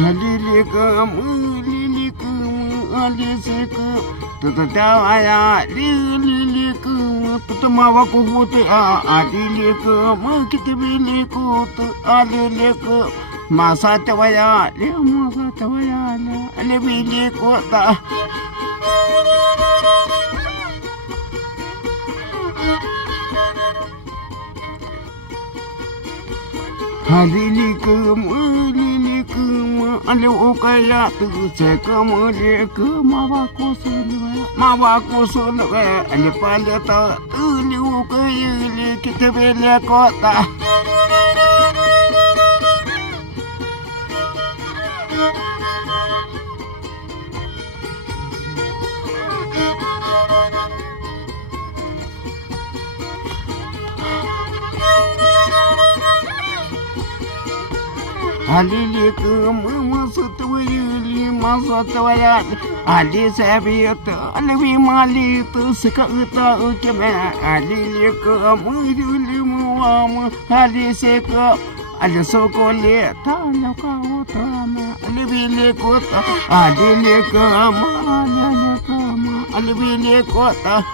Halilika mulilika alisika tatawaya lililika tatamawa ko huti adilika makitibiliko alilika masatawaya alibiliko ta halilika mulilika ali ukaiyat seka mulika mawakusulwa ali paleta ali ukayili kitibile kota Halilika masatawaya ali sabiyata ali malita sekata ukeme halilika mulimu ali seka ali sokole tala kautama ali bilikota halilika ali bilikota